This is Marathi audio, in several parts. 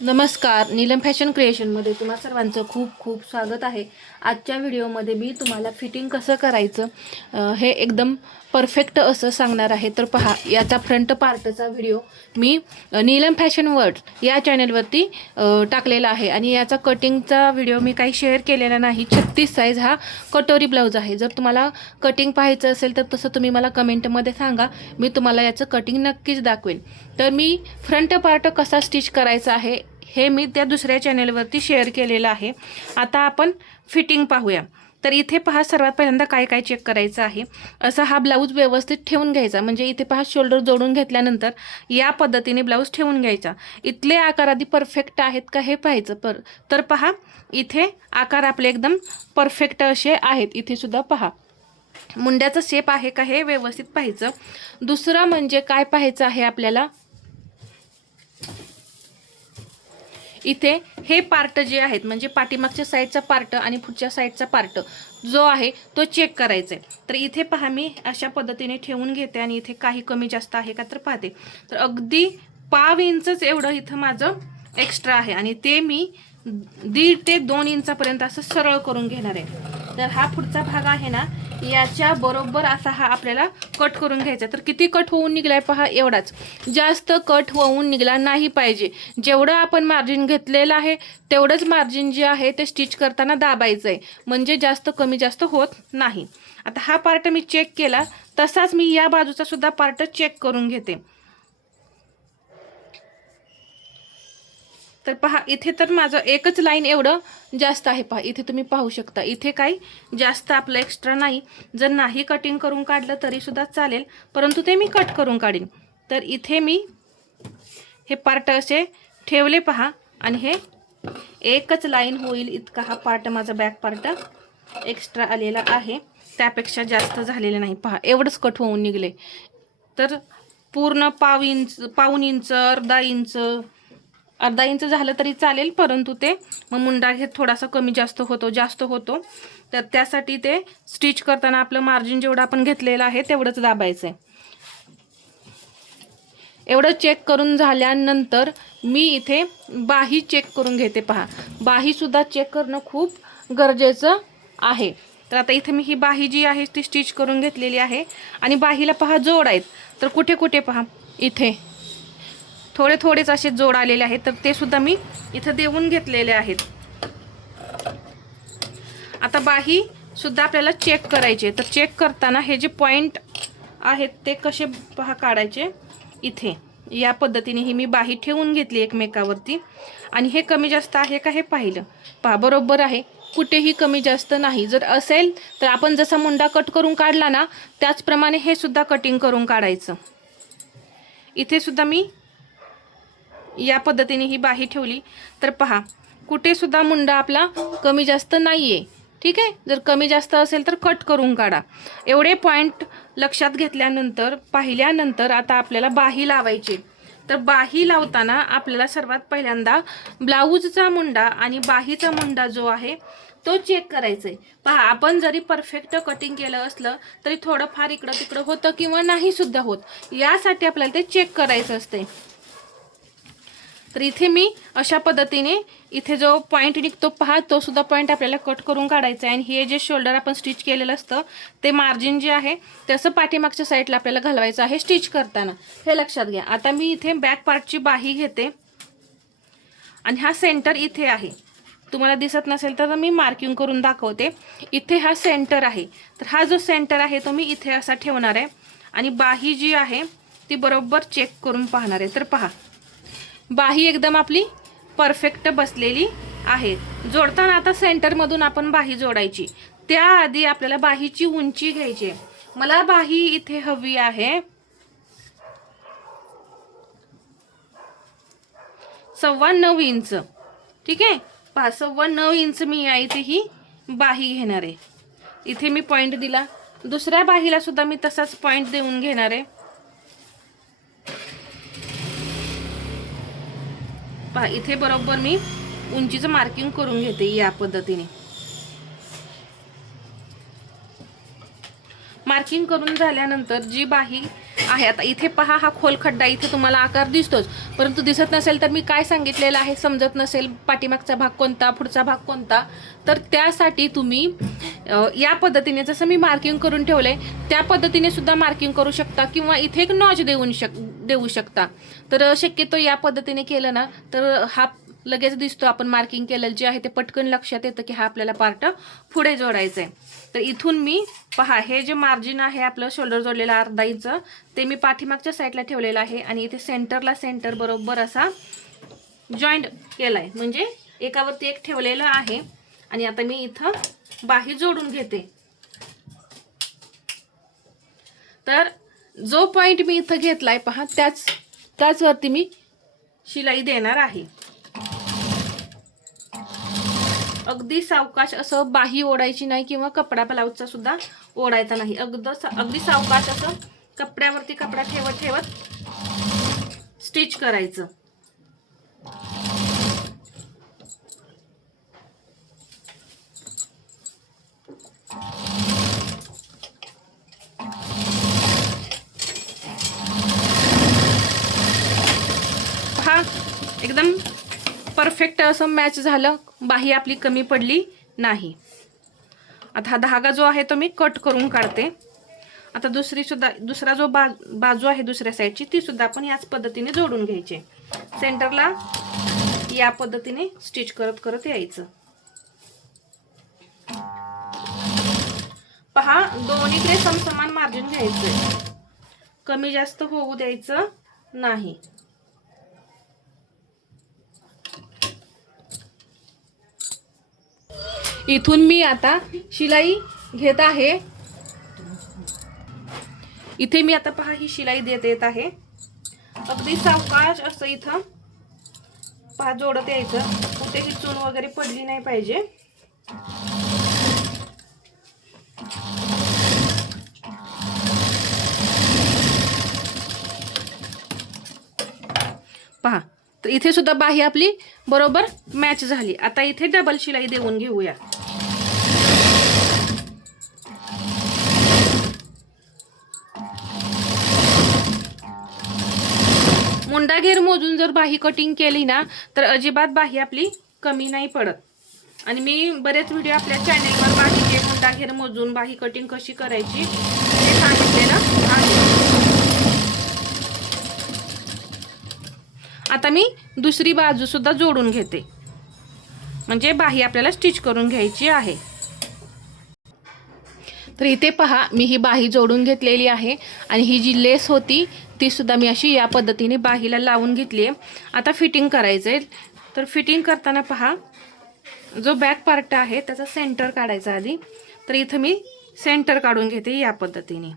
नमस्कार, नीलम फॅशन क्रिएशनमध्ये तुम्हा सर्वांचं खूप खूप स्वागत आहे। आजच्या व्हिडिओमध्ये मी तुम्हाला फिटिंग कसं करायचं हे एकदम परफेक्ट असं सांगणार आहे। तर पहा, याचा फ्रंट पार्टचा व्हिडिओ मी नीलम फॅशन वर्ल्ड या चॅनलवरती टाकलेला आहे आणि याचा कटिंगचा व्हिडिओ मी काही शेअर केलेला नाही। 36 साईज हा कटोरी ब्लाउज आहे। जर तुम्हाला कटिंग पाहायचं असेल तर तसं तुम्ही मला कमेंटमध्ये सांगा, मी तुम्हाला याचं कटिंग नक्कीच दाखवेन। तर मी फ्रंट पार्ट कसा स्टिच करायचा आहे हे मी त्या दुसऱ्या चॅनलवरती शेअर केलेलं आहे। आता आपण फिटिंग पाहूया। तर इथे पहा, सर्वात पहिल्यांदा काय काय चेक करायचं आहे। असा हा ब्लाऊज व्यवस्थित ठेवून घ्यायचा, म्हणजे इथे पहा शोल्डर जोडून घेतल्यानंतर या पद्धतीने ब्लाऊज ठेवून घ्यायचा। इथले आकार आधी परफेक्ट आहेत का हे पाहायचं। तर पहा, इथे आकार आपले एकदम परफेक्ट असे आहेत। इथे सुद्धा पहा मुंड्याचा शेप आहे का हे व्यवस्थित पाहायचं। दुसरं म्हणजे काय पाहायचं आहे आपल्याला, इथे हे पार्ट जे आहेत म्हणजे पाठीमागच्या साईडचा पार्ट आणि पुढच्या साईडचा पार्ट जो आहे तो चेक करायचा आहे। तर इथे पहा, मी अशा पद्धतीने ठेवून घेते आणि इथे काही कमी जास्त आहे का तर पाहते। तर अगदी 1.5 इंचच एवढं इथं माझं एक्स्ट्रा आहे आणि ते मी 1.5 ते 2 इंचापर्यंत असं सरळ करून घेणार आहे। तर हा पुढचा भाग आहे ना, याच्या बरोबर असा हा आपल्याला कट करून घ्यायचा। तर किती कट होऊन निघलाय पहा, एवढाच, जास्त कट होऊन निघला नाही पाहिजे। जेवढं आपण मार्जिन घेतलेलं आहे तेवढंच मार्जिन जे आहे ते स्टिच करताना दाबायचं आहे, म्हणजे जास्त कमी जास्त होत नाही। आता हा पार्ट मी चेक केला, तसाच मी या बाजूचा सुद्धा पार्ट चेक करून घेते। तर पहा, इथे तर माझं एकच लाईन एवढं जास्त आहे। पहा, इथे तुम्ही पाहू शकता, इथे काही जास्त आपलं एक्स्ट्रा नाही। जर नाही कटिंग करून काढलं तरी सुद्धा चालेल, परंतु ते मी कट करून काढीन। तर इथे मी हे पार्ट असे ठेवले पहा, आणि हे एकच लाईन होईल इतका हा पार्ट माझा बॅक पार्ट एक्स्ट्रा आलेला आहे, त्यापेक्षा जास्त झालेले नाही। पहा, एवढंच कट होऊन निघले। तर पूर्ण पाऊण इंच, अर्धा इंच झालं तरी चालेल, परंतु ते मग मुंडा घेत थोडासा कमी जास्त होतो। तर त्यासाठी ते स्टिच करताना आपलं मार्जिन जेवढं आपण घेतलेलं आहे तेवढंच दाबायचं आहे। एवढं चेक करून झाल्यानंतर मी इथे बाही चेक करून घेते। पहा, बाही सुद्धा चेक करणं खूप गरजेचं आहे। तर आता इथे मी ही बाही जी आहे ती स्टिच करून घेतलेली आहे आणि बाहीला पहा जोड आहेत। तर कुठे कुठे पहा, इथे थोडेच असे जोड आलेले आहेत, तर ते सुद्धा मी इथं देऊन घेतलेले आहेत। आता बाही सुद्धा आपल्याला चेक करायचे। तर चेक करताना हे जे पॉइंट आहेत ते कसे पहा काढायचे। इथे या पद्धतीने ही मी बाही ठेवून घेतली एकमेकावरती, आणि हे कमी जास्त आहे का हे पाहिलं। पहा, बरोबर आहे, कुठेही कमी जास्त नाही। जर असेल तर आपण जसा मुंडा कट करून काढला ना, त्याचप्रमाणे हे सुद्धा कटिंग करून काढायचं। इथे सुद्धा मी या पद्धतीने ही बाही ठेवली। तर पहा, कुठे सुद्धा मुंडा आपला कमी जास्त नाहीये, ठीक आहे। जर कमी जास्त असेल तर कट करून काढा। एवढे पॉइंट लक्षात घेतल्यानंतर पाहिल्यानंतर आता आपल्याला बाही लावायची। तर बाही लावताना आपल्याला सर्वात पहिल्यांदा ब्लाऊजचा मुंडा आणि बाहीचा मुंडा जो आहे तो चेक करायचा आहे। पहा, आपण जरी परफेक्ट कटिंग केलं असलं तरी थोडंफार इकडं तिकडं होतं किंवा नाही सुद्धा होत, यासाठी आपल्याला ते चेक करायचं असते। तर इथे मी अशा पद्धतीने इथे जो पॉइंट निघतो पहा, तो सुद्धा पॉइंट आपल्याला कट करून काढायचा आहे। आणि हे जे शोल्डर आपण स्टिच केलेलं असतं ते मार्जिन जे आहे तसं पाठीमागच्या साईडला आपल्याला घालवायचं आहे स्टिच करताना, हे लक्षात घ्या। आता मी इथे बॅक पार्टची बाही घेते आणि हा सेंटर इथे आहे। तुम्हाला दिसत नसेल तर मी मार्किंग करून दाखवते। इथे हा सेंटर आहे, तर हा जो सेंटर आहे तो मी इथे असा ठेवणार आहे आणि बाही जी आहे ती बरोबर चेक करून पाहणार आहे। तर पहा, बाही एकदम आपली परफेक्ट बसलेली आहे। जोडताना आता सेंटरमधून आपण बाही जोडायची, त्याआधी आपल्याला बाहीची उंची घ्यायची आहे। मला बाही इथे हवी आहे 9.25 इंच, ठीक आहे। पहा, 9.25 इंच मी या इथे ही बाही घेणार आहे। इथे मी पॉइंट दिला, दुसऱ्या बाहीला सुद्धा मी तसाच पॉइंट देऊन घेणार आहे। पहा, इथे बरोबर मी उंचीचं मार्किंग करून घेते या पद्धतीने। मार्किंग करून झाल्यानंतर जी बाही आहे. आता इथे पहा, हा खोल खड्डा, इथे तुम्हाला आकार दिसतोच, परंतु दिसत नसेल तर मी काय सांगितलेलं आहे, समजत नसेल पाठीमागचा भाग कोणता, पुढचा भाग कोणता, तर त्यासाठी तुम्ही या पद्धतीने जसं मी मार्किंग करून ठेवलंय त्या पद्धतीने सुद्धा मार्किंग करू शकता, किंवा इथे एक नॉच देऊ शकता. तर शक्यतो या पद्धतीने केलं ना तर हा लगेच दिसतो, आपण मार्किंग केलेलं जे आहे ते पटकन लक्षात येतं की हा आपल्याला पार्ट पुढे जोडायचा आहे. तर इथून मी पहा, हे जे मार्जिन आहे आपलं शोल्डर जोडलेलं अर्धा इंच, ते मी पाठीमागच्या साईडला ठेवलेलं आहे आणि इथे सेंटरला सेंटर बरोबर असा जॉईंट केलाय, म्हणजे एकावरती एक ठेवलेलं आहे. आणि आता मी इथं बाही जोडून घेते. तर जो पॉइंट मी इथं घेतलाय पहा, त्याचवरती मी शिलाई देणार आहे. अगदी सावकाश असं बाही ओढायची नाही, किंवा कपडा ब्लाऊजचा सुद्धा ओढायचा नाही. अगदी सावकाश असं कपड्यावरती कपडा ठेवत ठेवत स्टिच करायचं. हा एकदम परफेक्ट असं मॅच झालं, बाही आपली कमी पडली नाही. आता हा धागा जो आहे तो मी कट करून काढते. आता दुसरा जो बाजू आहे दुसऱ्या साईडची, ती सुद्धा आपण याच पद्धतीने जोडून घ्यायची. सेंटरला या पद्धतीने स्टिच करत करत यायचं. पहा, दोन्हीकडे समसमान मार्जिन घ्यायचंय, कमी जास्त होऊ द्यायचं नाही. इथून मी आता शिलाई घेत आहे. इथे मी आता पहा ही शिलाई देत आहे. अगदी सावकाश असं इथं पहा जोडत यायचं, कुठेही चून वगैरे पडली नाही पाहिजे. पहा, तर इथे सुद्धा बाही आपली बरोबर मॅच झाली. आता इथे डबल शिलाई देऊन घेऊया. मुंडा घेर मोजून जर बाही कटिंग केली ना तर अजिबात बाही आपली कमी नाही पडत. आणि मी बरेच व्हिडिओ आपल्या चॅनेलवर बाही मुंडा घेर मोजून बाही कटिंग कशी करायची हे सांगितलेलं आहे. आता मी दुसरी बाजू सुद्धा जोडून घेते, म्हणजे बाही आपल्याला स्टिच करून घ्यायची आहे. तर इथे पहा, मी ही बाही जोडून घेतलेली आहे आणि ही जी लेस होती ती सुद्धा मी अशी या पद्धतीने बाहीला लावून घेतली आहे. आता फिटिंग करायचं आहे. तर फिटिंग करताना पहा, जो बॅक पार्ट आहे त्याचा सेंटर काढायचा आधी. तर इथं मी सेंटर काढून घेते या पद्धतीने.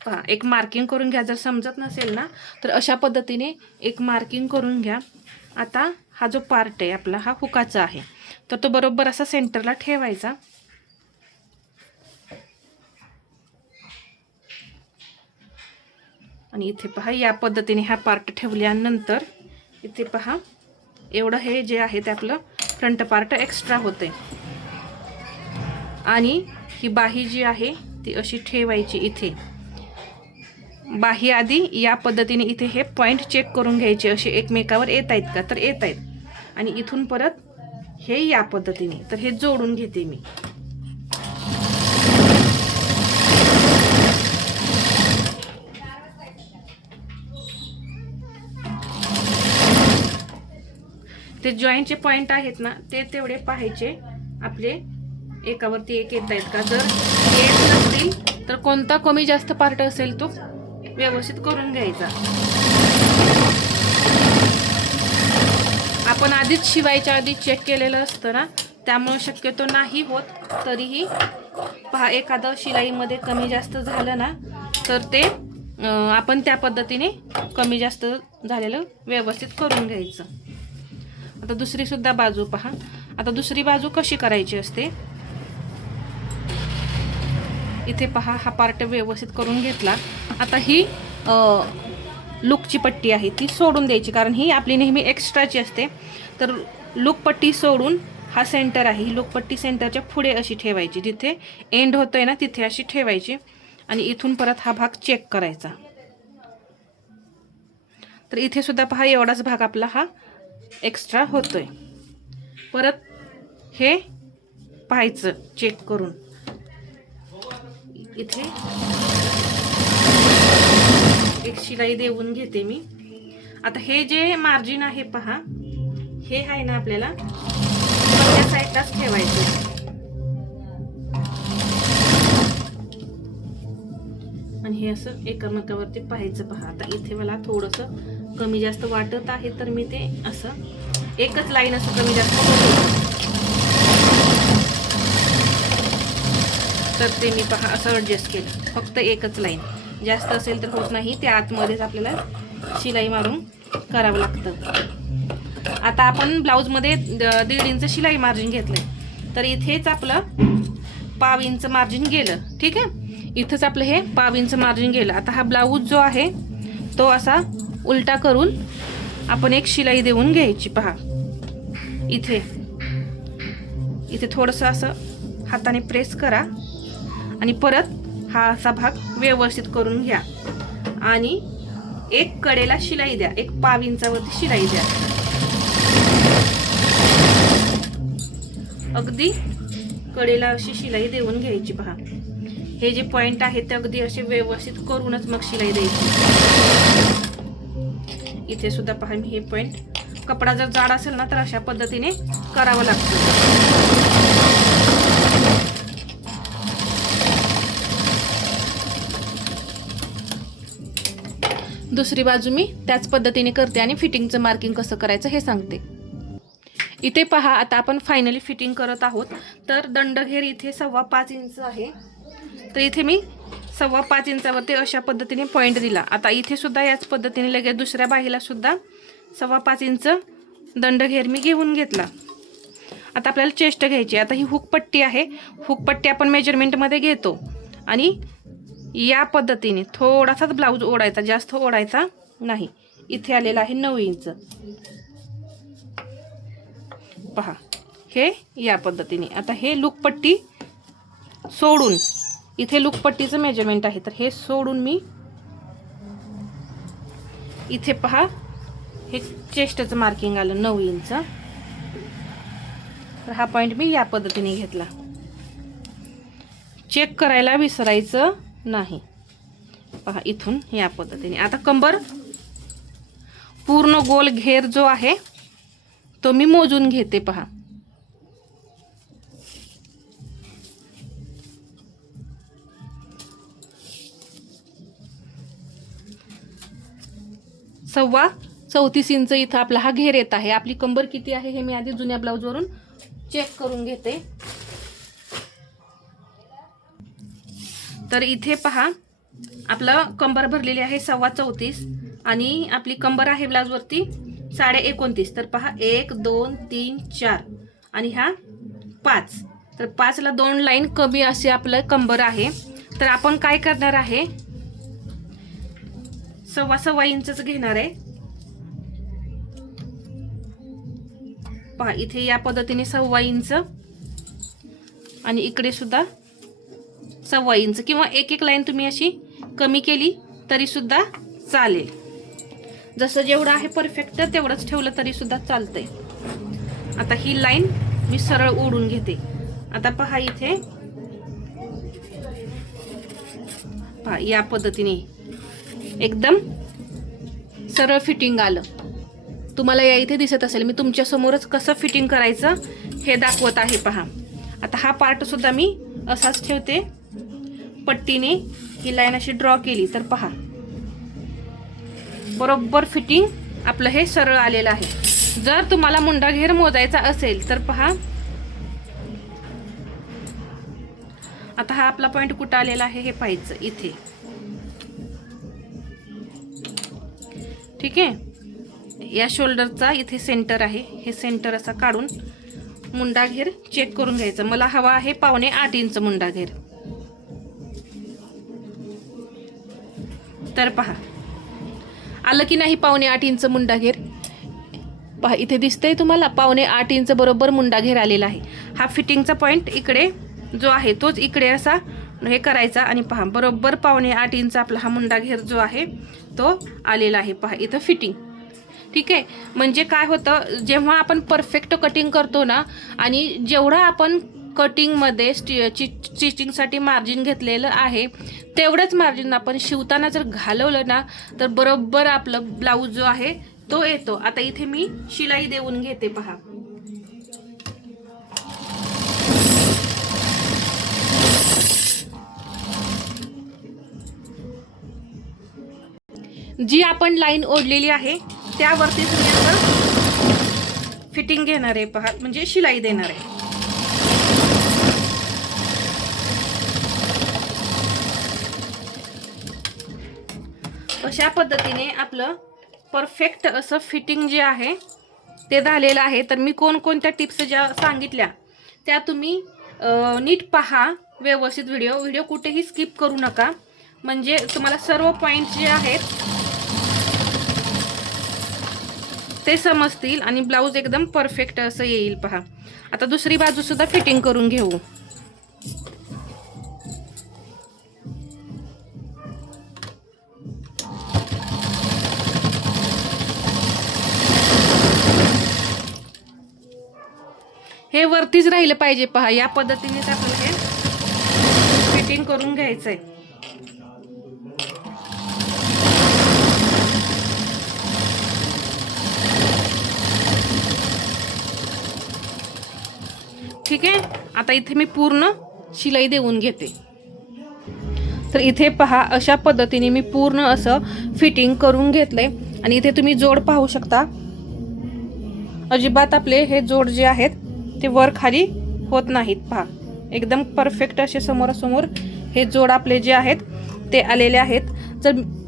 पहा, एक मार्किंग करून घ्या. जर समजत नसेल ना तर अशा पद्धतीने एक मार्किंग करून घ्या. आता हा जो पार्ट आहे आपला, हा हुकाचा आहे, तर तो बरोबर असा सेंटरला ठेवायचा. आणि इथे पहा, या पद्धतीने हा पार्ट ठेवल्यानंतर इथे पहा, एवढं हे जे आहे ते आपलं फ्रंट पार्ट एक्स्ट्रा होते. आणि ही बाही जी आहे ती अशी ठेवायची. इथे बाही आधी या पद्धतीने इथे हे पॉइंट चेक करून घ्यायचे, असे एकमेकावर येत आहेत का, तर येत आहेत. आणि इथून परत हे या पद्धतीने, तर हे जोडून घेते मी. ते जॉईंटचे पॉइंट आहेत ना ते तेवढे पाहायचे आपले, एकावरती एक येत आहेत का. जर येत नसतील तर कोणता कमी जास्त पार्ट असेल तो व्यवस्थित करून घ्यायचा. आपण आधीच शिवायच्या आधी चेक केलेलं असतं ना, त्यामुळे शक्यतो नाही होत. तरीही पहा, एखादं शिलाईमध्ये कमी जास्त झालं ना तर ते आपण त्या पद्धतीने कमी जास्त झालेलं व्यवस्थित करून घ्यायचं. आता दुसरी सुद्धा बाजू पहा. आता दुसरी बाजू कशी करायची असते, इथे पहा, हा पार्ट व्यवस्थित करून घेतला. आता ही लूकची पट्टी आहे ती सोडून द्यायची, कारण ही आपली नेहमी एक्स्ट्राची असते. तर लूक पट्टी सोडून हा सेंटर आहे, ही लूक पट्टी सेंटरच्या पुढे अशी ठेवायची. जिथे एंड होतोय ना तिथे अशी ठेवायची. आणि इथून परत हा भाग चेक करायचा. तर इथे सुद्धा पहा एवढाच भाग आपला हा एक्स्ट्रा होतोय. परत हे पाहायचं चेक करून. इथे एक शिलाई देऊन घेते मी. आता हे जे मार्जिन आहे पहा, हे आहे ना आपल्याला वरच्या साईडलाच ठेवायचं. आणि हे असं एकमेकावरती पाहायचं पहा. आता इथे मला थोडंसं कमी जास्त वाटत आहे तर मी ते असं एकच लाईन असं कमी जास्त होतं तर ते मी पहा असं ॲडजस्ट केलं. फक्त एकच लाईन, जास्त असेल तर होत नाही, त्या आतमध्येच आपल्याला शिलाई मारून करावं लागतं. आता आपण ब्लाऊजमध्ये 1.5 इंच शिलाई मार्जिन घेतलंय तर इथेच आपलं 1/2 इंच मार्जिन गेलं. ठीक आहे, इथंच आपलं हे 1/2 इंच मार्जिन गेलं. आता हा ब्लाऊज जो आहे तो असा उलटा करून आपण एक शिलाई देऊन घ्यायची पहा. इथे इथे थोडंसं असं हाताने प्रेस करा आणि परत हा असा भाग व्यवस्थित करून घ्या आणि एक कडेला शिलाई द्या. एक 1/2 इंचावरती शिलाई द्या. अगदी कडेला अशी शिलाई देऊन घ्यायची पहा. हे जे पॉइंट आहेत ते अगदी असे व्यवस्थित करूनच मग शिलाई द्यायची. इथे सुद्धा पहा मी हे पॉइंट, कपडा जर जाड असेल ना तर अशा पद्धतीने करावं लागतं. दुसरी बाजू मी त्याच पद्धतीने करते आणि फिटिंगचं मार्किंग कसं करायचं हे सांगते. इथे पहा आता आपण फायनली फिटिंग करत आहोत. तर दंडघेर इथे 5.25 इंच आहे, तर इथे मी 5.25 इंचावरती अशा पद्धतीने पॉईंट दिला. आता इथे सुद्धा याच पद्धतीने लगेच दुसऱ्या बाहीला सुद्धा 5.25 इंच दंडघेर मी घेऊन घेतला. आता आपल्याला चेस्ट घ्यायची. आता ही हुकपट्टी आहे, हुकपट्टी आपण मेजरमेंटमध्ये घेतो आणि या पद्धतीने थोडासाच ब्लाऊज ओढायचा, जास्त ओढायचा नाही. इथे आलेला आहे 9 इंच पहा, हे या पद्धतीने. आता हे लूकपट्टी सोडून, इथे लूकपट्टीचं मेजरमेंट आहे तर हे सोडून मी इथे पहा हे चेस्टचं मार्किंग आलं 9 इंच. तर हा पॉईंट मी या पद्धतीने घेतला. चेक करायला विसरायचं नाही पहा, इथून या पद्धतीने. आता कंबर पूर्ण गोल घेर जो आहे तो मी मोजून घेते पहा. सव्वा 34 इंच इथं आपला हा घेर येत आहे. आपली कंबर किती आहे हे मी आधी जुन्या ब्लाऊजवरून चेक करून घेते. तर इथे पहा आपलं कंबर भरलेली आहे 34.25 आणि आपली कंबर आहे ब्लाऊजवरती 29.5. तर पहा 1 2 3 4 आणि हा 5. तर 5ला 2 लाईन कमी असे आपलं कंबर आहे. तर आपण काय करणार आहे, 1.25 इंचच घेणार आहे पहा. इथे या पद्धतीने 1.25 इंच आणि इकडे सुद्धा 1.25 इंच किंवा एक लाईन तुम्ही अशी कमी केली तरी सुद्धा चालेल. जसं जेवढं आहे परफेक्ट तेवढंच ठेवलं तरी सुद्धा चालतंय. आता ही लाईन मी सरळ ओढून घेते. आता पहा इथे पहा या पद्धतीने एकदम सरळ फिटिंग आलं. तुम्हाला या इथे दिसत असेल, मी तुमच्या समोरच कसं फिटिंग करायचं हे दाखवत आहे पहा. आता हा पार्ट सुद्धा मी असाच ठेवते. पट्टीने ही लाईन अशी ड्रॉ केली तर पहा बरोबर फिटिंग आपलं हे सरळ आलेलं आहे. जर तुम्हाला मुंडा घेर मोजायचा असेल तर पहा आता हा आपला पॉइंट कुठं आलेला आहे हे पाहायचं इथे. ठीक आहे, या शोल्डरचा इथे सेंटर आहे, हे सेंटर असा काढून मुंडा घेर चेक करून घ्यायचं. मला हवा आहे 7.25 इंच मुंडा घेर. तर पहा आलं की नाही 7.25 इंच मुंडा घेर. पहा इथे दिसतंय तुम्हाला 7.25 इंच बरोबर मुंडा घेर आलेला आहे. हा फिटिंगचा पॉइंट इकडे जो आहे तोच इकडे असा हे करायचा आणि पहा बरोबर 7.25 इंच आपला हा मुंडा घेर जो आहे तो आलेला आहे. पहा इथं फिटिंग. ठीक आहे, म्हणजे काय होतं जेव्हा आपण परफेक्ट कटिंग करतो ना आणि जेवढा आपण कटिंगमध्ये स्टिचिंगसाठी मार्जिन घेतलेलं आहे तेवढंच मार्जिन आपण शिवताना जर घालवलं ना तर बरोबर आपलं ब्लाऊज जो आहे तो येतो. आता इथे मी शिलाई देऊन घेते. पहा जी आपण लाईन ओढलेली आहे त्यावरती तुम्ही आता फिटिंग घेणार आहे. पहा म्हणजे शिलाई देणार आहे. अशा पद्धतीने आपलं परफेक्ट असं फिटिंग जे आहे ते झालेलं आहे. तर मी कोणकोणत्या टिप्स ज्या सांगितल्या त्या तुम्ही नीट पहा व्यवस्थित. व्हिडिओ कुठेही स्किप करू नका, म्हणजे तुम्हाला सर्व पॉईंट जे आहेत ते समजतील आणि ब्लाऊज एकदम परफेक्ट असं येईल. पहा आता दुसरी बाजू सुद्धा फिटिंग करून घेऊ. हे वरतीच राहिलं पाहिजे. पहा या पद्धतीनेच आपल्याला हे फिटिंग करून घ्यायचंय. ठीक आहे, आता इथे मी पूर्ण शिलाई देऊन घेते. तर इथे पहा अशा पद्धतीने मी पूर्ण असं फिटिंग करून घेतलंय आणि इथे तुम्ही जोड पाहू शकता. अजिबात आपले हे जोड जे आहेत ते वर खाली होत नाहीत. पहा एकदम परफेक्ट असे समोरासमोर हे जोड आपले जे आहेत ते आलेले आहेत.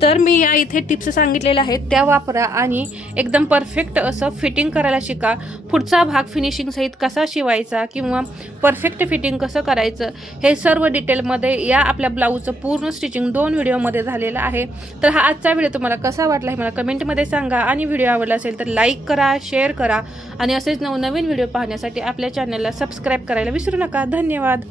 तर मी या इथे टिप्स सांगितलेल्या आहेत त्या वापरा आणि एकदम परफेक्ट असं फिटिंग करायला शिका. पुढचा भाग फिनिशिंग सहित कसा शिवायचा किंवा परफेक्ट फिटिंग कसं करायचं हे सर्व डिटेलमध्ये या आपल्या ब्लाऊजचं पूर्ण स्टिचिंग 2 व्हिडिओमध्ये झालेलं आहे. तर हा आजचा व्हिडिओ तुम्हाला कसा वाटला हे मला कमेंटमध्ये सांगा आणि व्हिडिओ आवडला असेल तर लाईक करा, शेअर करा आणि असेच नवनवीन व्हिडिओ पाहण्यासाठी आपल्या चॅनलला सबस्क्राईब करायला विसरू नका. धन्यवाद.